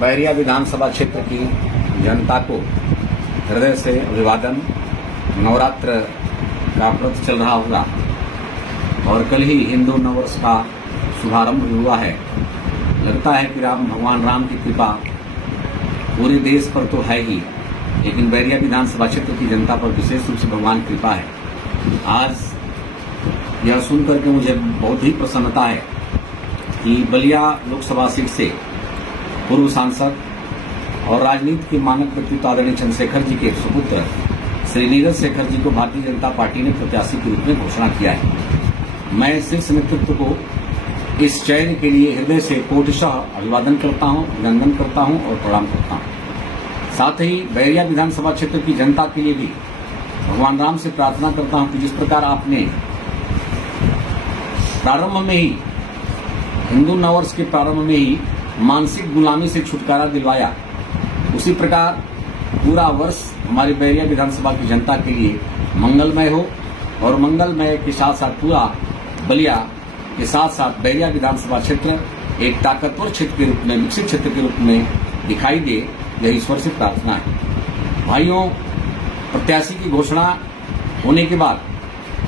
बैरिया विधानसभा क्षेत्र की जनता को हृदय से अभिवादन। नवरात्र का व्रत चल रहा होगा और कल ही हिंदू नववर्ष का शुभारंभ हुआ है। लगता है कि भगवान राम की कृपा पूरे देश पर तो है ही, लेकिन बैरिया विधानसभा क्षेत्र की जनता पर विशेष रूप से भगवान कृपा है। आज यह सुनकर के मुझे बहुत ही प्रसन्नता है कि बलिया लोकसभा सीट से पूर्व सांसद और राजनीति के मानक व्यक्तित्व आदरणीय चंद्रशेखर जी के सुपुत्र श्री नीरज शेखर जी को भारतीय जनता पार्टी ने प्रत्याशी के रूप में घोषणा किया है। मैं शीर्ष नेतृत्व को इस चयन के लिए हृदय से कोटिशः अभिवादन करता हूं, अभिनंदन करता हूं और प्रणाम करता हूं। साथ ही बैरिया विधानसभा क्षेत्र की जनता के लिए भी भगवान राम से प्रार्थना करता हूं कि जिस प्रकार आपने प्रारंभ में ही हिंदू नववर्ष के प्रारंभ में ही मानसिक गुलामी से छुटकारा दिलवाया, उसी प्रकार पूरा वर्ष हमारी बैरिया विधानसभा की जनता के लिए मंगलमय हो और मंगलमय के साथ साथ पूरा बलिया के साथ साथ बैरिया विधानसभा क्षेत्र एक ताकतवर क्षेत्र के रूप में, विकसित क्षेत्र के रूप में दिखाई दे, यह ईश्वर से प्रार्थना है। भाइयों, प्रत्याशी की घोषणा होने के बाद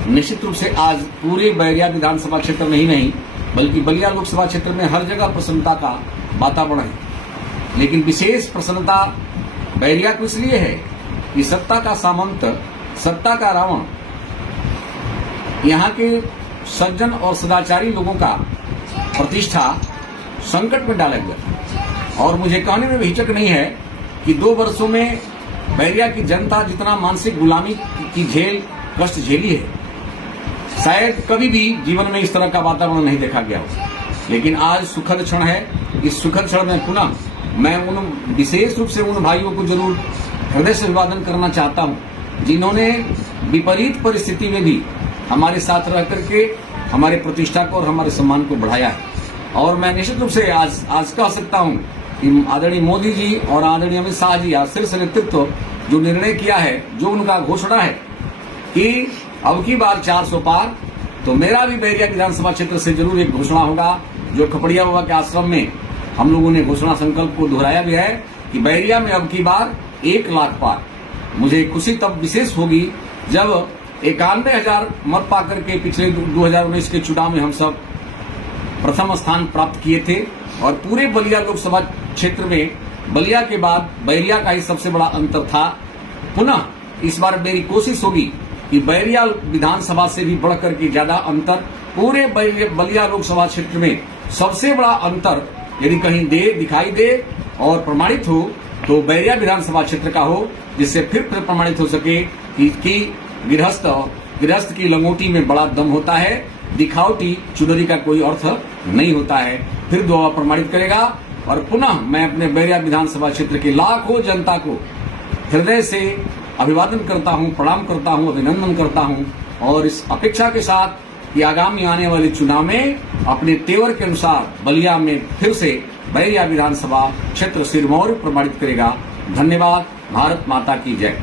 निश्चित रूप से आज पूरे बैरिया विधानसभा क्षेत्र में ही नहीं बल्कि बलिया लोकसभा क्षेत्र में हर जगह प्रसन्नता का वातावरण है। लेकिन विशेष प्रसन्नता बैरिया को इसलिए है कि सत्ता का सामंत, सत्ता का रावण यहाँ के सज्जन और सदाचारी लोगों का प्रतिष्ठा संकट में डाला गया। और मुझे कहने में भी हिचक नहीं है कि 2 वर्षों में बैरिया की जनता जितना मानसिक गुलामी की कष्ट झेली है, शायद कभी भी जीवन में इस तरह का वातावरण नहीं देखा गया हो। लेकिन आज सुखद क्षण है। इस सुखद क्षण में पुनः मैं विशेष रूप से उन भाइयों को जरूर हृदय से अभिवादन करना चाहता हूं जिन्होंने विपरीत परिस्थिति में भी हमारे साथ रह करके हमारे प्रतिष्ठा को और हमारे सम्मान को बढ़ाया है। और मैं निश्चित रूप से आज कह सकता हूं कि आदरणीय मोदी जी और आदरणीय अमित शाह जी, शीर्ष नेतृत्व जो निर्णय किया है, जो उनका घोषणा है कि अब की बार 400 पार, तो मेरा भी बैरिया विधानसभा क्षेत्र से जरूर एक घोषणा होगा। जो खपड़िया बाबा के आश्रम में हम लोगों ने घोषणा संकल्प को दोहराया भी है कि बैरिया में अब की बार 1 लाख पार। मुझे खुशी तब विशेष होगी जब 91,000 मत पाकर के पिछले 2019 के चुनाव में हम सब प्रथम स्थान प्राप्त किए थे और पूरे बलिया लोकसभा क्षेत्र में बलिया के बाद बैरिया का ही सबसे बड़ा अंतर था। पुनः इस बार मेरी कोशिश होगी कि बैरिया विधानसभा से भी बढ़कर के ज्यादा अंतर, पूरे बलिया लोकसभा क्षेत्र में सबसे बड़ा अंतर यदि कहीं दिखाई दे और प्रमाणित हो तो बैरिया विधानसभा क्षेत्र का हो, जिससे फिर प्रमाणित हो सके कि गृहस्थ की लंगोटी में बड़ा दम होता है, दिखावटी चुनरी का कोई अर्थ नहीं होता है। फिर दुआ प्रमाणित करेगा। और पुनः मैं अपने बैरिया विधानसभा क्षेत्र की लाखों जनता को हृदय से अभिवादन करता हूं, प्रणाम करता हूं, अभिनंदन करता हूं और इस अपेक्षा के साथ कि आगामी आने वाले चुनाव में अपने तेवर के अनुसार बलिया में फिर से बैरिया विधानसभा क्षेत्र सिरमौर प्रमाणित करेगा। धन्यवाद। भारत माता की जय।